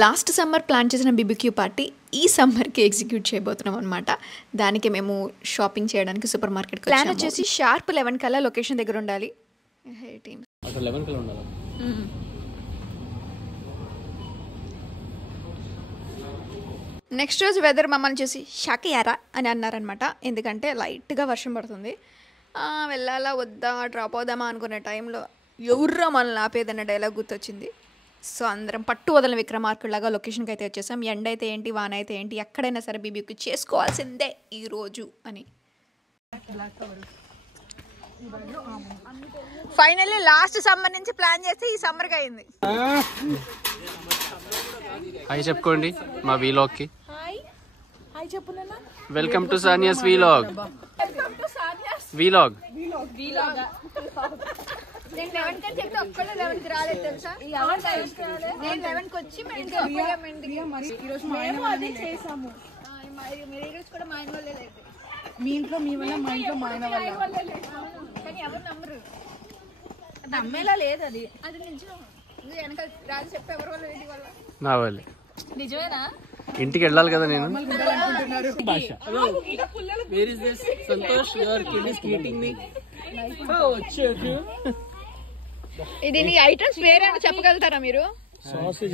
Last summer plan చేసిన BBQ party ఈ సమ్మర్కి ఎగ్జిక్యూట్ చేయబోతున్నాం అనమాట. దానికి మేము షాపింగ్ చేయడానికి సూపర్ మార్కెట్కి ప్లాన్ వచ్చేసి షార్ప్ 11 కల్లా లొకేషన్ దగ్గర ఉండాలి. నెక్స్ట్ రోజు వెదర్ మమ్మల్ని చూసి షాక్ అయ్యారా అని అన్నారనమాట. ఎందుకంటే లైట్గా వర్షం పడుతుంది. వెళ్ళాలా వద్దా డ్రాప్ అవుదామా అనుకునే టైంలో ఎవర్రా మనల్ని ఆపేదన్న డైలాగ్ గుర్తొచ్చింది. సో అందరం పట్టు వదలని విక్రమార్కుల్లాగా లొకేషన్కి అయితే వచ్చేసాం. ఎండ అయితే ఏంటి వాన అయితే ఏంటి ఎక్కడైనా సరే BBQ చేసుకోవాల్సిందే ఈరోజు అని. ఫైనల్లీ లాస్ట్ సమ్మర్ నుంచి ప్లాన్ చేస్తే ఈ సమ్మర్కి అయింది. హాయ్ చెప్పుకోండి మా వీలాగ్కి. Welcome to Sania's vlog. Vlog నేను 11 కని చెప్తే ఒక్కళ్ళు 11కి రాలేదు తెలుసా. నేను 11కి వచ్చి ఈరోజు మా ఆయన వాళ్ళే చేసాము. మీరు ఈరోజు కూడా మా ఆయన వాళ్ళే లేదు. మీ ఇంట్లో మీ వల్ల మా ఇంట్లో మా ఆయన వల్ల కానీ ఎవరు నమ్మరు. నమ్మేలా లేదు అది. అది నిజం. వెనకాల రాజు చెప్పే ఎవరి వల్ల ఏంటి వల్ల నా వాళ్ళే. నిజమేనా? ఇంటికి వెళ్ళాలి కదా నేను. ఇది నీ ఐటమ్స్ వేరే చెప్పగలుగుతారా మీరు?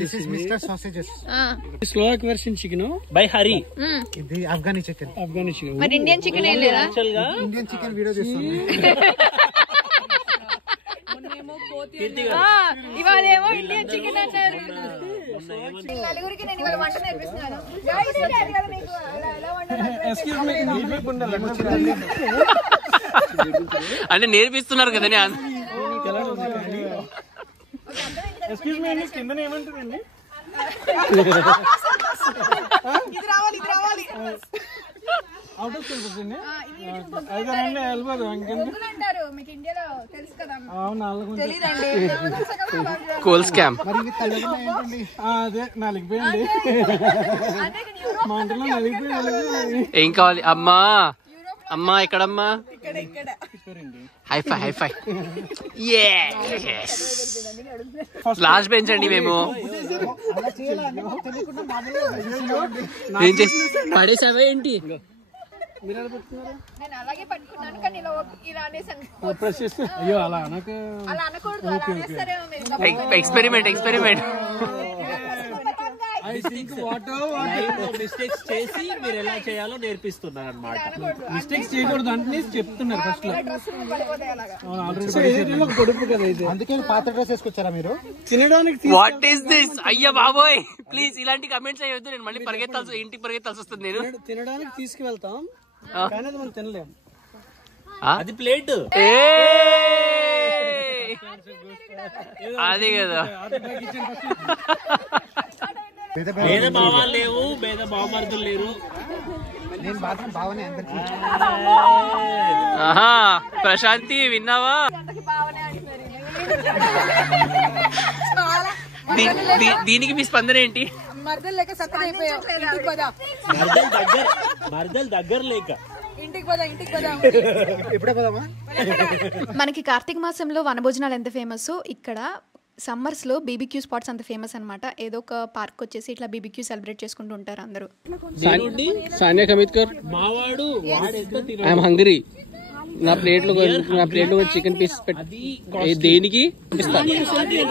This is Mr. Sausages. Slovak version chicken by Hari. ఇది afghani chicken. Afghani chicken. మరి ఇండియన్ చికెన్ ఏం లేదా? ఇండియన్ చికెన్ వీడియో చేస్తాను. ఇవాళేమో ఇండియన్ చికెన్ అన్నారు. నలుగురికి నేను ఇవాళ వంట నేర్పిస్తున్నాను. అంటే నేర్పిస్తున్నారు కదా. Excuse me, కింద ఏమంటారండి? ఇది రావాలి అవుట్ ఆఫ్ సిలబస్ అండి. అయితే రండి వెళ్ళిపోదు అంటారు. మీకు ఇండియాలో తెలుసు కదా. Coal scam. మరి ఇవి తెల్లగా ఏంటండి? అదే నలిగిపోయింది. మా ఇంట్లో నలిగిపోయింది. ఏం కావాలి అమ్మా? అమ్మా ఎక్కడమ్మా? Hi-fi hi-fi. లాస్ట్ బెంచ్ అండి మేము. ఏం చేసి పడేసావే ఏంటి? నేను అలాగే పట్టుకున్నాను కానీ ఇలా అనేసాను. అయ్యో అలా అనేస్తారేమో. ఎక్స్పెరిమెంట్. I think మిస్టేక్స్ చేసి మీరు ఎలా చేయాలో నేర్పిస్తున్నారు అన్నమాట. మిస్టేక్స్ చేయకూడదు అంటే చెప్తున్నారు ఫస్ట్ లో. పొడుపు కదా ఇది. అందుకే పాత డ్రెస్ వేసుకొచ్చారా మీరు తినడానికి? What is this? అయ్యా బాబోయ్ ప్లీజ్ ఇలాంటి కమెంట్స్ అయ్యొద్దు. నేను మళ్ళీ ఇంటికి పరిగెత్తాల్సి వస్తుంది. నేను తినడానికి తీసుకువెళ్తాం కానీ అది మనం తినలేం. అది ప్లేట్ అది కదా. భేద భావాలు లేవు, భేద భావమర్దులు లేరు. నేను మాత్రం భావనే అందరికి. ఆహా ప్రశాంతి విన్నావా? దీనికి మీ స్పందన ఏంటి? మర్దలు లేక సత్తన అయిపోయావు. మర్దలు దగ్గర లేక ఇంటికి పోదా ఎప్పుడే పోదామా? మనకి కార్తీక మాసంలో వనభోజనాలు ఎంత ఫేమస్, ఇక్కడ సమ్మర్స్ లో BBQ స్పాట్స్ అంత ఫేమస్ అనమాట. ఏదో ఒక పార్క్ వచ్చేసి ఇట్లా BBQ సెలబ్రేట్ చేసుకుంటూ ఉంటారు అందరూ. సానియా కమిత్కర్ మావాడు ఐఎమ్ హంగ్రీ. నా ప్లేట్ లో చికెన్ పీస్ పెట్టి దేనికి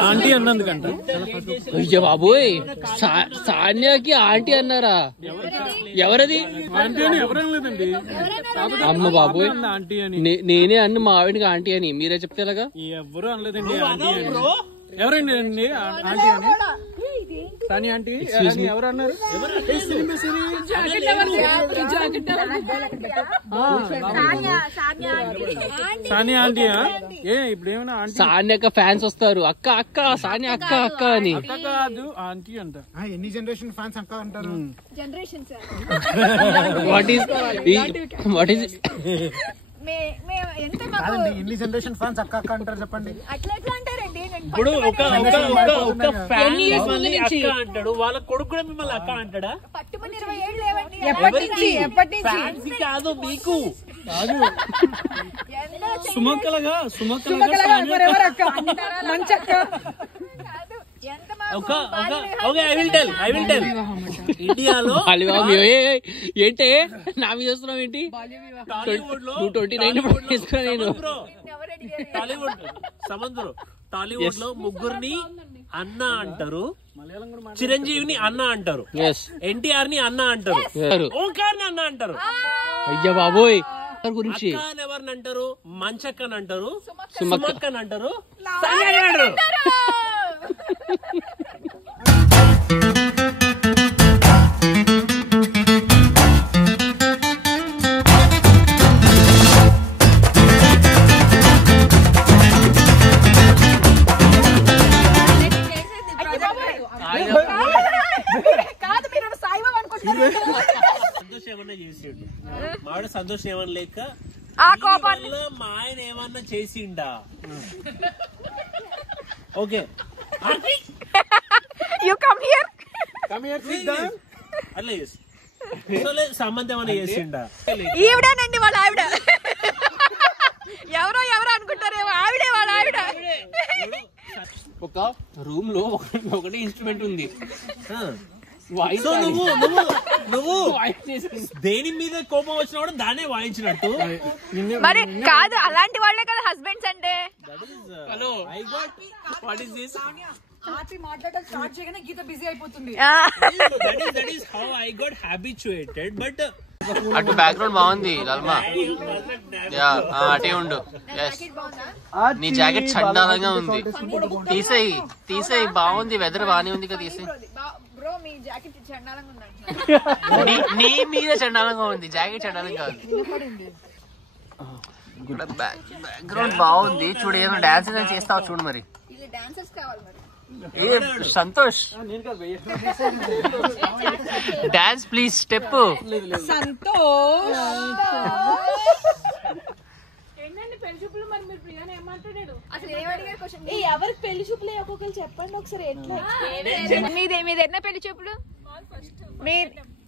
ఆంటీ అన్నందుకంట. అయ్యో బాబోయ్ సానియాకి ఆంటీ అన్నారా? ఎవరది? ఆంటీ అని ఎవరేం లేదండి. అమ్మ బాబోయ్ నేనే అన్న మా ఆవిడకి ఆంటీ అని. మీరే చెప్తే ఎలాగా? ఎవరు అనలేదండి ఆంటీ అని. ఎవరండి అండి ఆంటీ అని? సాని ఆంటీ ఎవరు అన్నారు? సానియా ఆంటీయా? ఇప్పుడు ఏమైనా సానియా ఫ్యాన్స్ వస్తారు. అక్క సానియా అక్క అని. అక్క కాదు ఆంటీ అంట. ఎన్ని జనరేషన్ ఫ్యాన్స్ అక్క అంటారు? వాట్ ఈస్ ఎన్ని జనరేషన్ ఫ్యాన్స్ అక్క అంటారు చెప్పండి. ఇప్పుడు ఒక ఫ్యాన్ అంటాడు, వాళ్ళ కొడుకు కూడా మిమ్మల్ని అక్క అంటాడా? ఫ్యాన్స్ కాదు మీకు కాదు. సుమక్కలగా ఓకే ఐ విల్ టెల్ ఇండియాలో ఏంటే నా మీద వస్తున్నావు ఏంటి? టాలీవుడ్ లో 29 తీసుకున్నా నేను. టాలీవుడ్ లో ముగ్గురిని అన్న అంటారు, చిరంజీవిని అన్న అంటారు, ఎన్టీఆర్ ని అన్న అంటారు, ఓంకార్ ని అన్న అంటారు. అయ్యా బాబోయ్ గురించి ఎవరిని అంటారు? మంచక్కని అంటారు, సుమక్కని అంటారు, సంజయ్ అంటారు. సంతోష్ ఏమన్నా చేసిండు, మాడు సంతోష్ ఏమన్నా లేక మా ఆయన ఏమన్నా చేసిండా? ఓకే అట్లా చేసి సంబంధం ఏమన్నా చేసిండా? ఈవిడేనండి వాళ్ళ ఆవిడ. ఎవరో అనుకుంటారేమో ఆవిడే వాళ్ళ ఆవిడ. ఒక రూమ్ లో ఒకటి ఇన్స్ట్రుమెంట్ ఉంది. సో నువ్వు దేని మీద కోపం వచ్చినా కూడా దాన్నే వాయించినట్టు. మరి కాదు, అలాంటి వాళ్ళే కదా హస్బెండ్స్ అంటే. Hello I got what is this? మాట్లాడటం స్టార్ట్ చేయగానే గీత బిజీ అయిపోతుంది. That is how I got habituated. But అటు బ్యాక్గ్రౌండ్ బాగుంది లల్మా. అటే ఉండు. నీ జాకెట్ చండాలంగా ఉంది. తీసేయి బాగుంది, వెదర్ బాగానే ఉంది కదా. తీసేయి. నీ మీద చండాలంగా ఉంది, జాకెట్ చండాలంగా ఉంది. బ్యాక్గ్రౌండ్ బాగుంది. చూడు ఏమైనా డాన్స్ చేస్తావు చూడు. మరి ఏ Santosh dance please step. Santosh ఎవరికి పెళ్లి చూపులు ఒక్కొక్కరు చెప్పండి ఒకసారి. ఎట్లా మీది ఎన్న పెళ్లి చూపులు?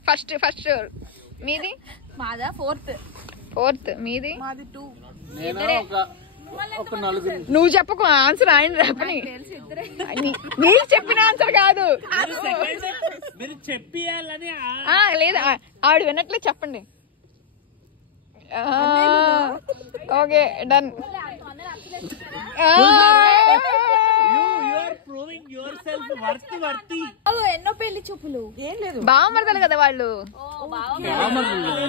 ఫస్ట్ మీది? మాదా ఫోర్త్. మీది? మాది 2. నువ్వు చెప్పకు ఆన్సర్, ఆయన చెప్పని. నీకు చెప్పిన ఆన్సర్ కాదు. మీరు చెప్పియాలని లేదు, ఆవిడ విన్నట్లే చెప్పండి. Okay done. ఎన్నో పెళ్లి చూపులు? ఏం లేదు, బావమరదలు కదా వాళ్ళు.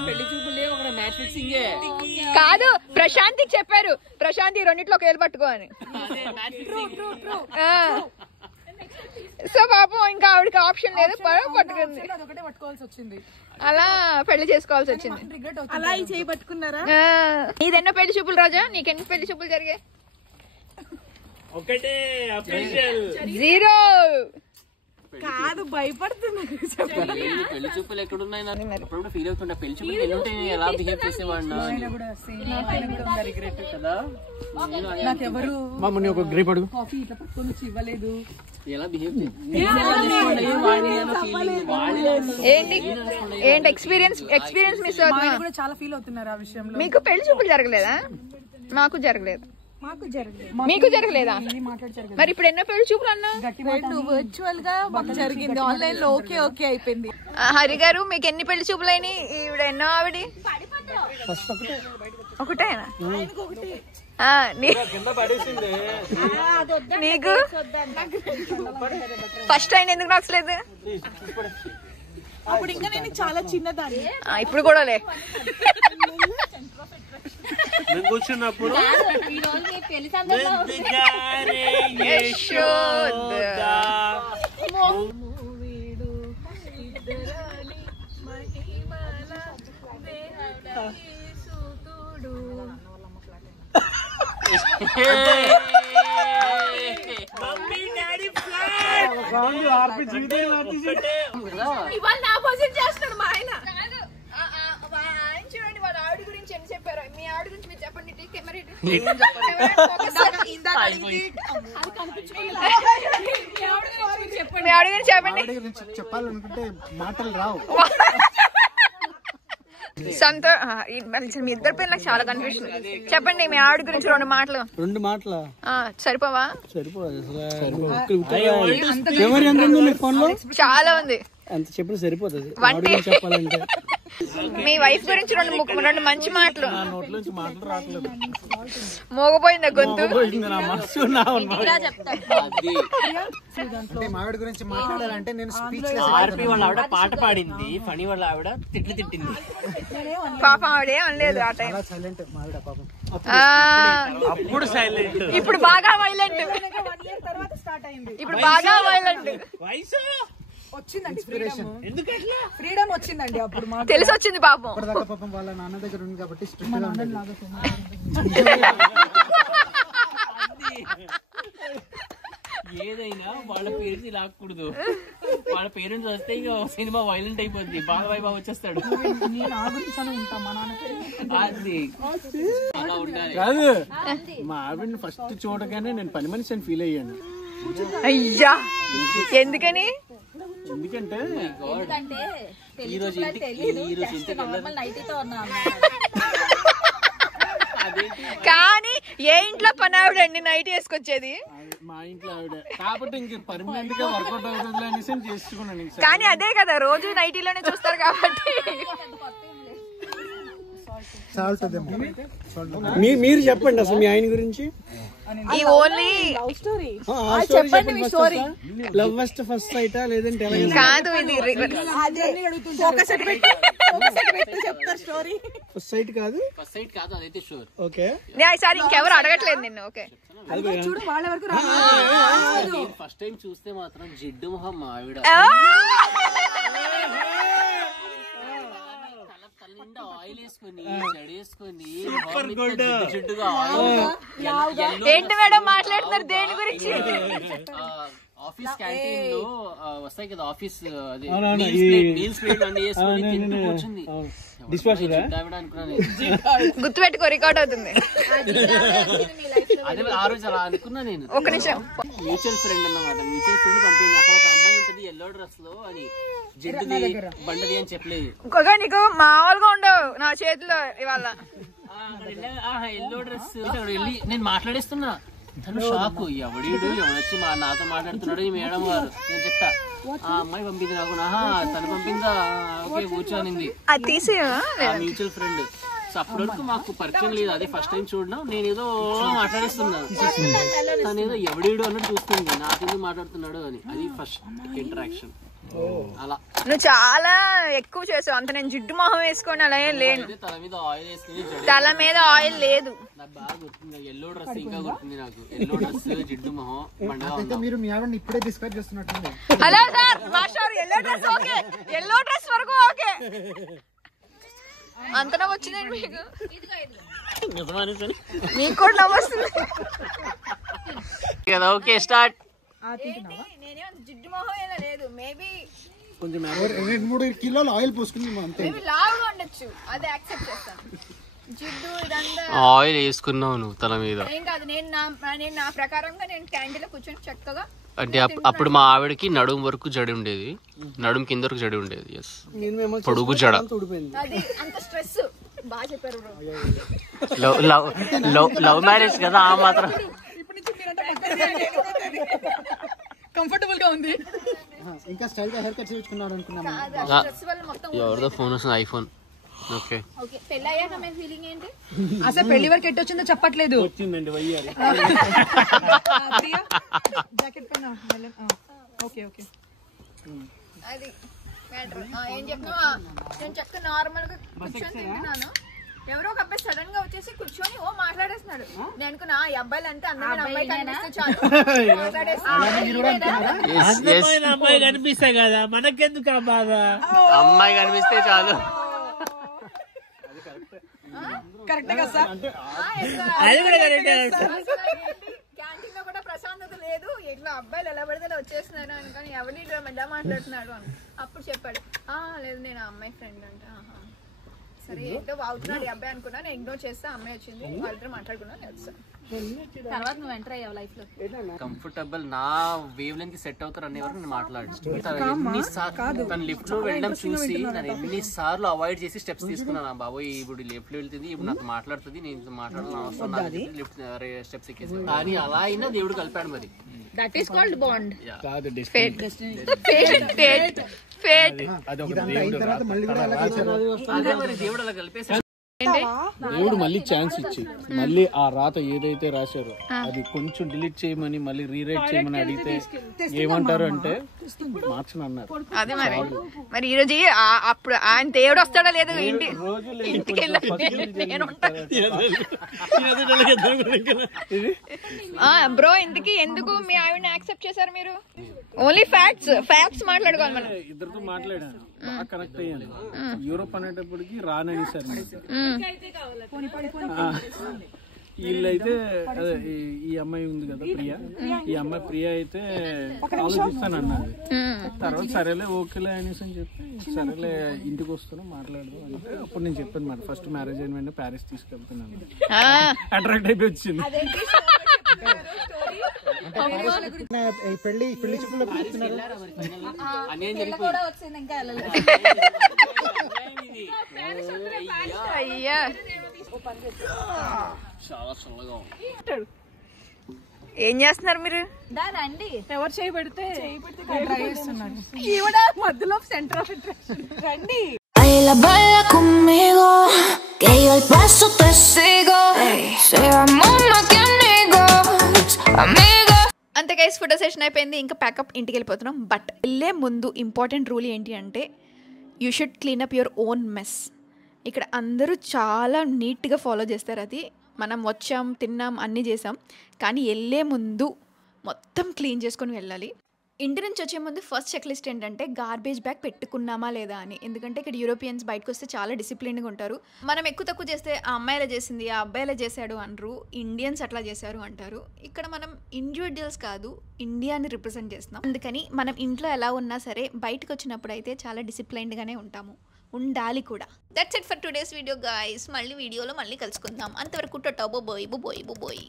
పెళ్లి చూపులే కాదు, ప్రశాంతికి చెప్పారు. ప్రశాంతి రెండిట్లో కేలు పట్టుకో అని. సో పాపం ఇంకా ఆవిడకి ఆప్షన్ లేదు, పట్టుకుంది. పట్టుకోవాల్సి వచ్చింది. అలా పెళ్లి చేసుకోవాల్సి వచ్చింది. అలా చేయి పట్టుకున్నారా? నీదెన్నో పెళ్లి చూపులు రాజా? నీకెన్ని పెళ్లి చూపులు జరిగాయి? ఒకటే అఫీషియల్ 0. కాదు, భయపడుతున్నా. పెళ్లి చూపులు ఎక్కడున్నాయి? అప్పుడు ఫీల్ అవుతుండే పెళ్లి చూపులు ఎల్లుంటే ఎలా బిహేవ్ చేసేవాడినా కదా. నాకెవరు ఒక గ్రేప్ అడుగు కాఫీ ఇట్లా పట్టుకొని ఇవ్వలేదు. ఎలా బిహేవ్ ఏంటి ఎక్స్పీరియన్స్ మిస్ అవుతున్నా. కూడా చాలా ఫీల్ అవుతున్నారు ఆ విషయంలో. మీకు పెళ్లి చూపులు జరగలేదా? మాకు జరగలేదు. మీకు జరగలేదా? మరి ఇప్పుడు ఎన్నో పెళ్లి చూపులు అన్నా? వర్చువల్ గా మాకు జరిగింది, ఆన్లైన్ లో ఓకే అయిపోయింది. హరి గారు మీకు ఎన్ని పెళ్లి చూపులు అయినాయి? ఈవిడ ఎన్నో? ఆవిడ ఒకటేనా? నీకు ఫస్ట్ అయిన ఎందుకు నచ్చలేదు? అప్పుడు ఇంకా నేను చాలా చిన్నదాన్ని. ఇప్పుడు కూడా లే. కూర్చున్నప్పుడు ఇవాళ నా పొజిషన్ చేస్తున్నాడు మా ఆయన. ఆయన చూడండి వాళ్ళ ఆవిడ గురించి ఎన్ని చెప్పారు. మీ ఆవిడ గురించి మీరు చెప్పండి. మీ ఆవిడ గురించి చెప్పండి. చెప్పాలనుకుంటే మాటలు రావు. మీ ఇద్దరి పేరు నాకు చాలా కన్ఫ్యూషన్. చెప్పండి మీ ఆవిడ గురించి 2 మాటలు. 2 మాటలా సరిపోవా? సరిపోదు అసలు. ఫోన్ లో చాలా ఉంది, అంత చెప్పిన సరిపోతుంది వంటి చెప్పాలంటే. మీ వైఫ్ గురించి 2 మంచి మాటలు. నోట్ల నుంచి మాటలు రావట్లేదు. మోగపోయిందా గొంతు? నా మనసు అంటే మావిడ గురించి మాట్లాడాలంటే నేను స్పీచ్ ఆర్పి వాళ్ళ ఆవిడ పాట పాడింది, ఫణి వాళ్ళ ఆవిడ తిట్టింది. పాపం ఆవిడే అనలేదు ఆ టైం. సైలెంట్ మావిడ పాపం. అప్పుడు సైలెంట్, ఇప్పుడు బాగా వైలెంట్. ఇప్పుడు బాగా వైలెంట్. వయసు వచ్చిందండి ఎందుకట్లా ఫ్రీడమ్ వచ్చిందండి అప్పుడు తెలిసి వచ్చింది పాపం. అప్పటిదాకా పాపం వాళ్ళ నాన్న దగ్గర ఉంది కాబట్టి స్ట్రిక్ట్ గా ఉండేది. ఏదైనా వాళ్ళ పేరెంట్స్ లాక్కూడదు. వాళ్ళ పేరెంట్స్ వస్తే ఇంకా సినిమా వైలెంట్ అయిపోద్ది, బాలబాయి వచ్చేస్తాడు. అది అలా ఉండాలి. కాదు, మా ఆవిడని ఫస్ట్ చూడగానే నేను పని మనిషి అని ఫీల్ అయ్యాను. అయ్యా ఎందుకని? ఎందుకంటే ఈ రోజు కానీ ఏ ఇంట్లో పని ఆవిడండి నైట్ వేసుకొచ్చేది? మా ఇంట్లో ఆవిడ కాబట్టి ఇంక పర్మనెంట్ గా వర్కౌట్ అవుతుంది అనేసి చేసుకున్నాను. కానీ అదే కదా రోజు నైటీలోనే చూస్తారు కాబట్టి. మీరు చెప్పండి అసలు మీ ఆయన గురించి. ఈ ఓన్లీ చెప్పండి మీ స్టోరీ. లవ్ ఫస్ట్ సైటా లేదంటే కాదు, ఇది ఫోకస్ పెట్టి చెప్తారు స్టోరీ. ఫస్ట్ సైట్ కాదు, ఫస్ట్ సైట్ కాదు, అదైతే షూర్. ఓకే ఈసారి ఇంకెవరు అడగట్లేదు నిన్ను. ఓకే చూడు వాళ్ళ వరకు ఫస్ట్ టైం చూస్తే మాత్రం జిడ్డు మొహం మా ఆవిడ. తల ఆయిల్ వేసుకొని జడేసుకొని జిడ్డుగా ఏంటి మేడం మాట్లాడుతున్నారు దేని గురించి? ఆఫీస్ క్యాంటీన్ లో వస్తాయి కదా, ఆఫీస్ మీల్స్ ప్లేట్ అన్ని వేసుకొని తింటూ కూర్చుంది. గుర్తుపెట్టుకో, రికార్డ్ అవుతుంది. అదే ఆ రోజు అలా అనుకున్నా నేను. ఒక నిమిషం. మ్యూచువల్ ఫ్రెండ్ అన్నమాట, మ్యూచువల్ ఫ్రెండ్ పంపింది. అక్కడ ఒక అమ్మాయి ఉంటది ఎల్లో డ్రెస్ లో, అది జిడ్డుది బండది అని చెప్పలేదు. నీకు మామూలుగా ఉండవు నా చేతిలో ఇవాళ. ఎల్లో డ్రెస్ వెళ్ళి నేను మాట్లాడేస్తున్నా, తను షాక్. ఎవడీడు ఎవడొచ్చి నాతో మాట్లాడుతున్నాడు ఈ మేడం గారు. నేను చెప్పా ఆ అమ్మాయి పంపింది నాకు. తను పంపిందా, ఓకే కూర్చోనింది. అది తీసి మ్యూచువల్ ఫ్రెండ్. సో అప్పటి వరకు మాకు పరిచయం లేదు, అదే ఫస్ట్ టైం చూడడం. నేను ఏదో మాట్లాడేస్తున్నా, తను ఏదో ఎవడీడు అన్నట్టు చూస్తుంది, నాకెందుకు మాట్లాడుతున్నాడు అని. అది ఫస్ట్ ఇంటరాక్షన్. అలా నువ్వు చాలా ఎక్కువ చేసావు. అంత నేను జిడ్డు మొహం వేసుకొని అలా ఏం లేను. తల మీద ఆయిల్ వేసుకుని, తల మీద ఆయిల్ లేదు. నాకు బాగా గుర్తుంది. ఎల్లో డ్రెస్ ఇంకా గుర్తుంది నాకు. ఎల్లో డ్రెస్, జిడ్డు మొహం, బండగా. మీరు మీ ఆవిడని ఇప్పుడే డిస్క్రైబ్ చేస్తున్నట్టుంది. Hello sir, master yellow dress okay, yellow dress వరకు ఓకే. అంత నవ్వు వచ్చిందండి మీకు? మీకు కూడా నవ్వు వస్తుంది. Okay start. నేనే జిడ్డు మొహం ఏలా లేదు, మేబీ కొంచెం 2-3 కిలోలు ఆయిల్ పోసుకుని అంతే. మేబీ లావుగా ఉండొచ్చు, అది యాక్సెప్ట్ చేస్తాను. జిడ్డు ఇదంతా ఆయిల్ వేసుకున్నావు నువ్వు తల మీద. ఏం కాదు, నేను నా ప్రకారంగా నేను క్యాంటీన్లో కూర్చొని చక్కగా. అంటే అప్పుడు మా ఆవిడకి నడుము వరకు జడి ఉండేది, నడుము కింద వరకు జడి ఉండేది. ఎస్, పొడుగు జడ. అది అంత స్ట్రెస్. బాగా చెప్పారు బ్రో. లవ్ మ్యారేజ్ కదా, ఆ మాత్రం కంఫర్టబుల్ గా ఉంది. ఇంకా స్టైల్ గా హెయిర్ కట్ చేయించుకున్నాడు అనుకున్నాను. స్ట్రెస్ వల్ల మొత్తం. ఎవరిదో ఫోన్ వస్తుంది, ఐఫోన్. ఓకే ఓకే, పెళ్ళి అయ్యాక మీ ఫీలింగ్ ఏంటి? అసలు పెళ్లి వరకు ఎట్టి వచ్చిందో చెప్పట్లేదు. వచ్చిందండి వయ్యాలి. జాకెట్ పైన ఓకే ఓకే. అది మ్యాటర్. ఏం చెప్తున్నా, నేను చక్కగా నార్మల్ గా కూర్చొని తింటున్నాను. ఎవరో ఒక అబ్బాయి సడన్ గా వచ్చేసి కూర్చొని మాట్లాడేస్తున్నాడు. నేను అనుకున్నా ఈ అబ్బాయిలు అంటే అందమైన అమ్మాయి కనిపిస్తే చాలు అమ్మాయి కనిపిస్తే కదా మనకెందుకు ఆ బాధ. అమ్మాయి కనిపిస్తే చాలు. కరెక్ట్ కదా సార్? క్యాంటీన్ లో కూడా ప్రశాంతత లేదు. ఇట్లా అబ్బాయిలు ఎలా పడితే వచ్చేస్తున్నాను అని, కానీ ఎవరిని మెల్ల మాట్లాడుతున్నాడు అని. అప్పుడు చెప్పాడు, లేదు నేను ఆ అమ్మాయి ఫ్రెండ్ అంటే. సరే ఏంటో వాగుతున్నాడు ఈ అబ్బాయి అనుకున్నా, నేను ఇగ్నోర్ చేస్తే అమ్మాయి వచ్చింది, వాళ్ళిద్దరు మాట్లాడుకున్నాను వచ్చాను. తర్వాత నువ్వు ఎంటర్ అయ్యావు లైఫ్ లో. కంఫర్టబుల్ నా వేవ్ లెంత్ కి సెట్ అవుతారు అనే వరకు నేను మాట్లాడు. తను లిఫ్ట్ లో వెళ్ళడం చూసి నేను ఎన్నిసార్లు అవాయిడ్ చేసి స్టెప్స్ తీసుకున్నాను. బాబోయ్ ఇప్పుడు లిఫ్ట్ లో వెళ్తుంది, ఇప్పుడు నాకు మాట్లాడుతుంది, నేను మాట్లాడాలని అవసరం నాకు లిఫ్ట్ స్టెప్స్ ఎక్కేసి. కానీ అలా అయినా దేవుడు కలిపాడు మరి. That is called bond. అదే మరి దేవుడు అలా కలిపేసి దేవుడు మళ్ళీ ఛాన్స్ ఇచ్చి మళ్ళీ ఆ రాత ఏదైతే రాశారో అది కొంచెం డిలీట్ చేయమని మళ్ళీ రీరైట్ చేయమని అడిగితే ఏమంటారు అంటే మార్చను అన్నారు. అదే మరి ఈ రోజు అప్పుడు ఆయన దేవుడు వస్తాడో లేదో ఇంటికి బ్రో. ఇంటికి ఎందుకు మీ ఆవిడని యాక్సెప్ట్ చేశారు మీరు? ఓన్లీ ఫ్యాక్ట్స్ మాట్లాడుకోవాలి మనం. ఇద్దరితో మాట్లాడాను, బాగా కనెక్ట్ అయ్యాను. యూరోప్ అనేటప్పటికి రానని సార్ వీళ్ళైతే అదే ఈ అమ్మాయి ఉంది కదా ప్రియా, ఈ అమ్మాయి ప్రియా అయితే ఆలోచిస్తాను అన్నది. తర్వాత సరేలే ఓకేలే అనేసి అని చెప్పి సరేలే ఇంటికి వస్తున్నా మాట్లాడదాం అంటే అప్పుడు నేను చెప్పాను మరి ఫస్ట్ మ్యారేజ్ అయిన వెంటనే ప్యారిస్ తీసుకెళ్తున్నాను. అట్రాక్ట్ అయిపోయి వచ్చింది. పెళ్లి చూపుల్లో కూడా వచ్చింది ఇంకా వెళ్ళలేదు. అయ్యా చాలా చల్లగా ఏం చేస్తున్నారు మీరు? దానండి ఎవరు చేయబడితే ట్రై చేస్తున్నారు. మధ్యలో సెంటర్ ఆఫ్ అట్రాక్షన్. రండి. Baila conmigo, que yo el paso te sigo. Seamos más que amigos, amigos. అంతే గైస్, ఫోటో సెషన్ అయిపోయింది, ఇంకా ప్యాకప్ ఇంటికి వెళ్ళిపోతున్నాం. బట్ వెళ్ళే ముందు ఇంపార్టెంట్ రూల్ ఏంటి అంటే you should clean up your own mess. ఇక్కడ అందరూ చాలా నీట్గా ఫాలో చేస్తారు. అది మనం వచ్చాం, తిన్నాం, అన్నీ చేసాం, కానీ వెళ్ళే ముందు మొత్తం క్లీన్ చేసుకొని వెళ్ళాలి. ఇంటి నుంచి వచ్చే ముందు ఫస్ట్ చెక్ లిస్ట్ ఏంటంటే గార్బేజ్ బ్యాగ్ పెట్టుకున్నామా లేదా అని. ఎందుకంటే ఇక్కడ యూరోపియన్స్ బయటకు వస్తే చాలా డిసిప్లిన్గా ఉంటారు. మనం ఎక్కువ తక్కువ చేస్తే ఆ అమ్మాయిలా చేసింది, ఆ అబ్బాయిలా చేశాడు అనరు, ఇండియన్స్ అట్లా చేశారు అంటారు. ఇక్కడ మనం ఇండివిజువల్స్ కాదు, ఇండియాని రిప్రజెంట్ చేస్తున్నాం. అందుకని మనం ఇంట్లో ఎలా ఉన్నా సరే బయటకు వచ్చినప్పుడు అయితే చాలా డిసిప్లైన్డ్గానే ఉంటాము, ఉండాలి కూడా. That's it for today's video guys. మళ్ళీ వీడియోలో మళ్ళీ కలుసుకుందాం. అంతవరకు టోబో బోయ్ బోయ్ బోయ్.